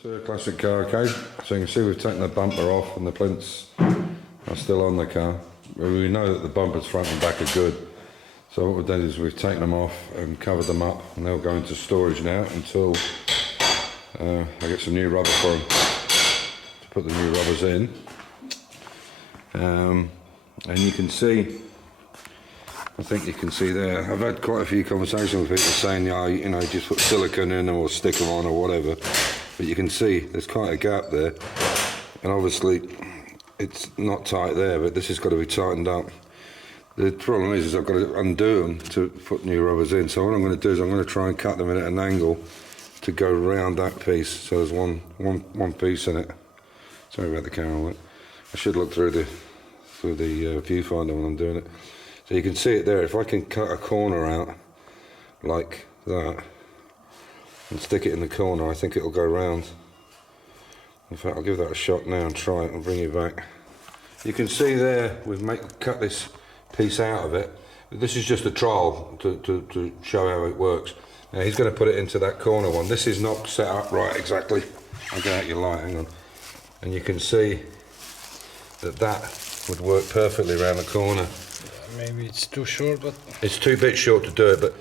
So a classic car, okay? So you can see we've taken the bumper off and the plinths are still on the car. We know that the bumpers front and back are good. So what we've done is we've taken them off and covered them up, and they'll go into storage now until I get some new rubber for them to put the new rubbers in. And you can see, I think you can see there, I've had quite a few conversations with people saying, yeah, you know, just put silicone in them or stick them on or whatever. But you can see there's quite a gap there, and obviously it's not tight there, but this has got to be tightened up. The problem is I've got to undo them to put new rubbers in. So what I'm going to do is I'm going to try and cut them in at an angle to go round that piece. So there's one piece in it. Sorry about the camera. I should look through the viewfinder when I'm doing it. So you can see it there. If I can cut a corner out like that and stick it in the corner, I think it'll go round. In fact, I'll give that a shot now and try it and bring you back. You can see there we've cut this piece out of it. This is just a trial to show how it works. Now he's going to put it into that corner one. This is not set up right exactly. I'll get out your light, hang on. And you can see that would work perfectly around the corner. Maybe it's too short, but... It's too bit short to do it, but...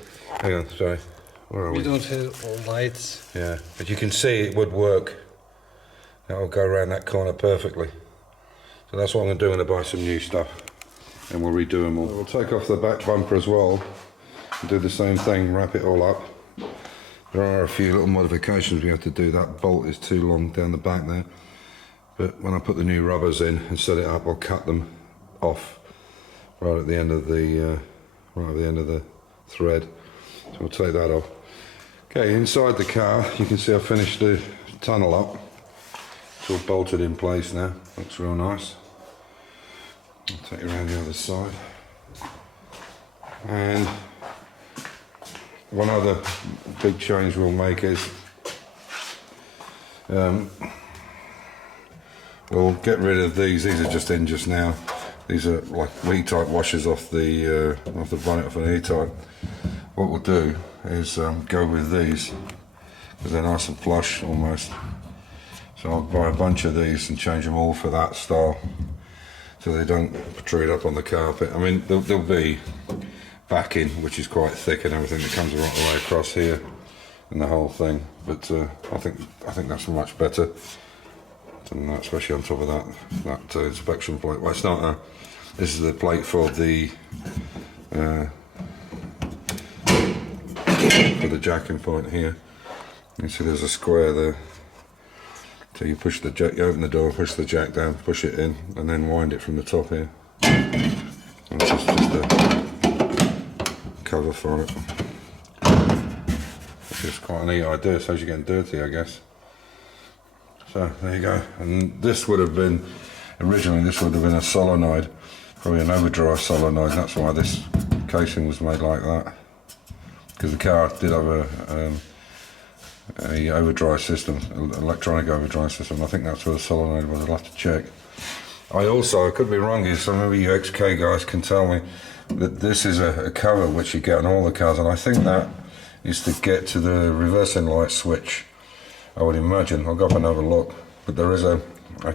Hang on, sorry. Where are we? We don't have all lights. Yeah, but you can see it would work. That will go around that corner perfectly. So that's what I'm going to do when I buy some new stuff. And we'll redo them all. We'll take off the back bumper as well. And do the same thing, wrap it all up. There are a few little modifications we have to do. That bolt is too long down the back there. But when I put the new rubbers in and set it up, I'll cut them off right at the end of the thread. So we'll take that off. Okay, inside the car you can see I finished the tunnel up. It's all bolted in place now. Looks real nice. I'll take you around the other side. And one other big change we'll make is we'll get rid of these. These are just in just now. These are like E-type washers off the bonnet of an E-type. What we'll do is go with these because they're nice and flush almost. So I'll buy a bunch of these and change them all for that style, so they don't protrude up on the carpet. I mean, there'll be backing, which is quite thick and everything that comes right the way across here and the whole thing. But I think that's much better than that, especially on top of that inspection plate. Well, it's not. This is the plate for the jacking point here. You can see there's a square there. So you push the jack, you open the door, push the jack down, push it in, and then wind it from the top here. And it's just a cover for it. It's just quite a neat idea, so you're getting dirty, I guess. So there you go. And this would have been, originally this would have been a solenoid, probably an overdrive solenoid, and that's why this casing was made like that. Because the car did have a overdrive system, electronic overdrive system. I think that's where the solenoid was. I'll have to check. I could be wrong here, some of you XK guys can tell me that this is a cover which you get on all the cars, and I think that is to get to the reversing light switch, I would imagine. I'll go up and have a look, but there is a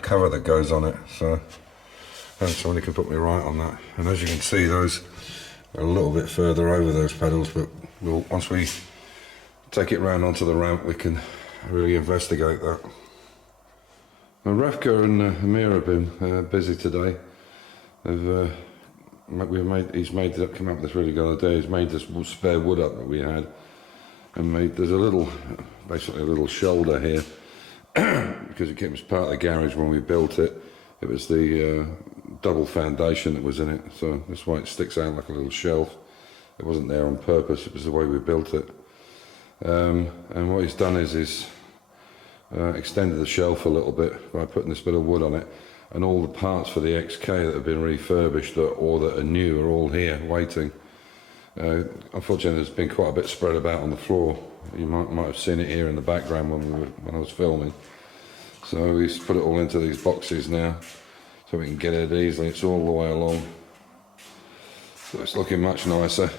cover that goes on it, so somebody can put me right on that. And as you can see, those are a little bit further over those pedals, but once we take it round onto the ramp, we can really investigate that. Now, Rafka and Amir have been busy today. He's made that, come up with this really good idea. He's made this spare wood up that we had, and there's basically a little shoulder here because it was part of the garage when we built it. It was the double foundation that was in it, so that's why it sticks out like a little shelf. It wasn't there on purpose, it was the way we built it. And what he's done is he's extended the shelf a little bit by putting this bit of wood on it, and all the parts for the XK that have been refurbished or that are new are all here waiting. Unfortunately, there's been quite a bit spread about on the floor. You might have seen it here in the background when I was filming. So he's put it all into these boxes now, so we can get it easily. It's all the way along, so it's looking much nicer.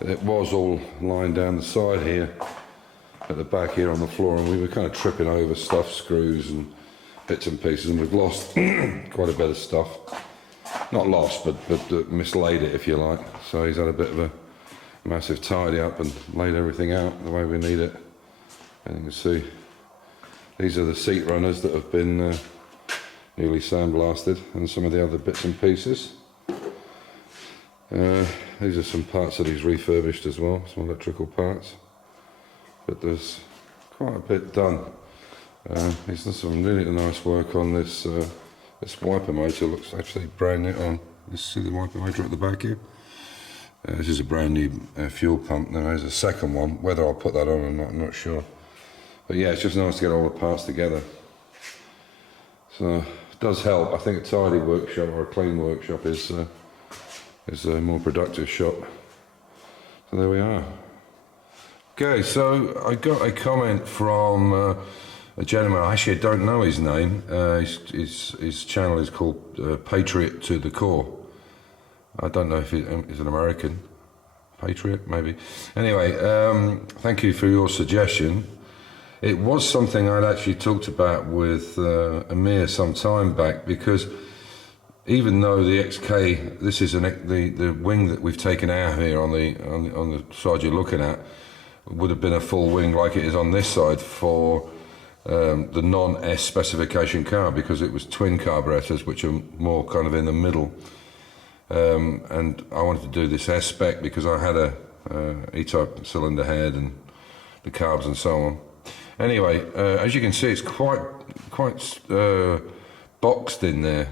It was all lying down the side here, at the back here on the floor, and we were kind of tripping over stuff, screws and bits and pieces, and we've lost quite a bit of stuff. Not lost, but mislaid it, if you like. So he's had a bit of a massive tidy up and laid everything out the way we need it. And you can see these are the seat runners that have been newly sandblasted, and some of the other bits and pieces. These are some parts that he's refurbished as well, some electrical parts. But there's quite a bit done. He's done some really nice work on this this wiper motor. Looks actually brand new on. You see the wiper motor at the back here? This is a brand new fuel pump. There's a second one. Whether I'll put that on or not, I'm not sure. But yeah, it's just nice to get all the parts together. So it does help. I think a tidy workshop or a clean workshop is a more productive shop. So there we are. Okay, so I got a comment from a gentleman. Actually, I don't know his name. His channel is called Patriot to the Core. I don't know if he's an American. Patriot, maybe. Anyway, thank you for your suggestion. It was something I'd actually talked about with Amir some time back, because even though the XK, this is the wing that we've taken out here on the side you're looking at, would have been a full wing like it is on this side for the non-S specification car, because it was twin carburetors, which are more kind of in the middle. And I wanted to do this S spec because I had a E-type cylinder head and the carbs and so on. Anyway, as you can see, it's quite boxed in there.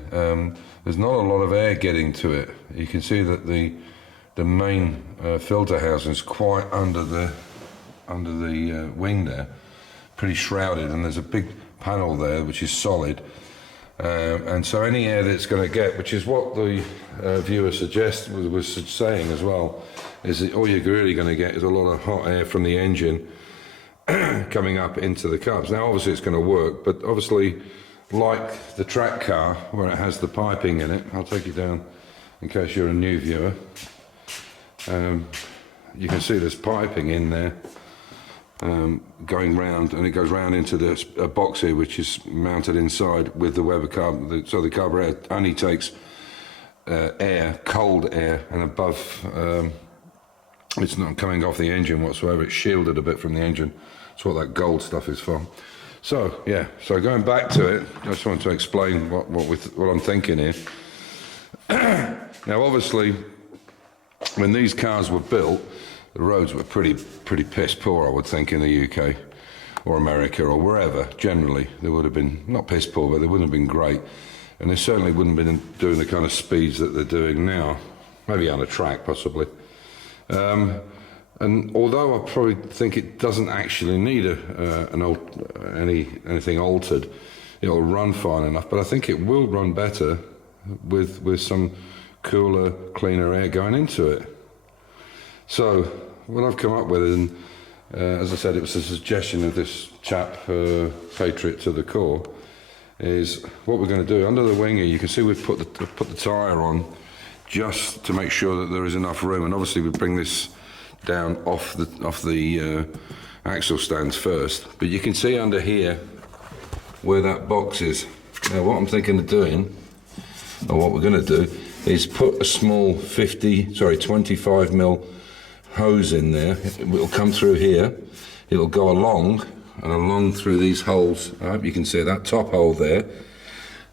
There's not a lot of air getting to it. You can see that the main filter housing is quite under the wing there, pretty shrouded, and there's a big panel there which is solid. And so any air that it's going to get, which is what the viewer was saying as well, is that all you're really going to get is a lot of hot air from the engine coming up into the carbs. Now obviously it's going to work, but obviously like the track car where it has the piping in it, I'll take you down in case you're a new viewer. You can see there's piping in there going round, and it goes round into this box here which is mounted inside with the Weber carb. So the carburetor only takes air, cold air, and above it's not coming off the engine whatsoever. It's shielded a bit from the engine. That's what that gold stuff is from. So yeah, so going back to it, I just want to explain what I'm thinking here. Now obviously when these cars were built, the roads were pretty piss poor, I would think, in the UK or America or wherever. Generally they would have been not piss poor, but they wouldn't have been great, and they certainly wouldn't have been doing the kind of speeds that they're doing now. Maybe on a track possibly. And although I probably think it doesn't actually need anything altered, it'll run fine enough. But I think it will run better with some cooler, cleaner air going into it. So what I've come up with, and as I said, it was a suggestion of this chap, Patriot to the Core, is what we're going to do under the wing here. You can see we've put the tyre on just to make sure that there is enough room, and obviously we bring this down off the axle stands first. But you can see under here where that box is. Now what I'm thinking of doing, or what we're going to do, is put a small 25 mil hose in there. It will come through here. It will go along and along through these holes. I hope you can see that top hole there,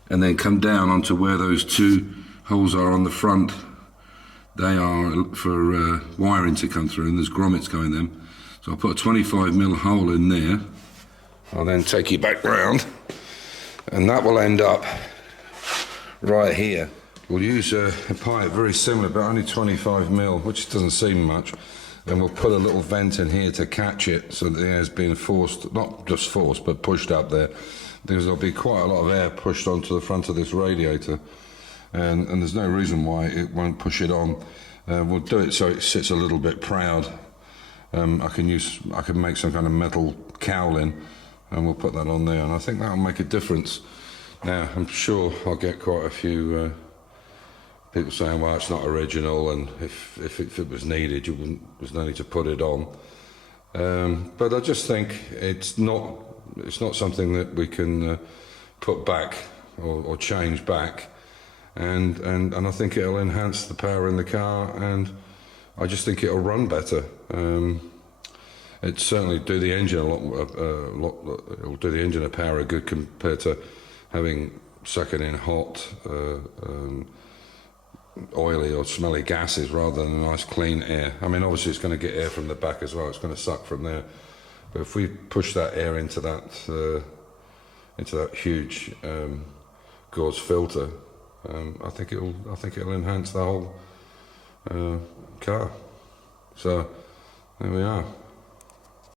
and then come down onto where those two holes are on the front. They are for wiring to come through, and there's grommets going them. So I'll put a 25 mil hole in there. I'll then take you back round, and that will end up right here. We'll use a pipe very similar, but only 25 mil, which doesn't seem much. Then we'll put a little vent in here to catch it, so that the air's being forced, not just forced, but pushed up there. Because there'll be quite a lot of air pushed onto the front of this radiator. And there's no reason why it won't push it on. We'll do it so it sits a little bit proud. I can make some kind of metal cowling, and we'll put that on there, and I think that'll make a difference. Now I'm sure I'll get quite a few people saying, well, it's not original, and if it was needed, there's no need to put it on. But I just think it's not something that we can put back or change back, and I think it'll enhance the power in the car, and I just think it'll run better. It certainly do the engine it'll do the engine a power of good compared to having sucking in hot, oily or smelly gases rather than a nice clean air. I mean, obviously it's going to get air from the back as well. It's going to suck from there, but if we push that air into that huge gauze filter, I think it'll enhance the whole car. So there we are.